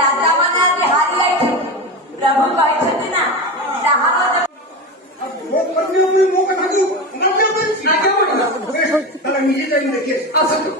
ରାଜା ମାନେ ଆଜି ହାରି ଯାଇଛନ୍ତି। ପ୍ରଭୁ କହିଛନ୍ତି ନା ଯାହାର ମୋ କଥାକୁ ନିଜେ ଯାଇ ଦେଖେ ଆସନ୍ତୁ।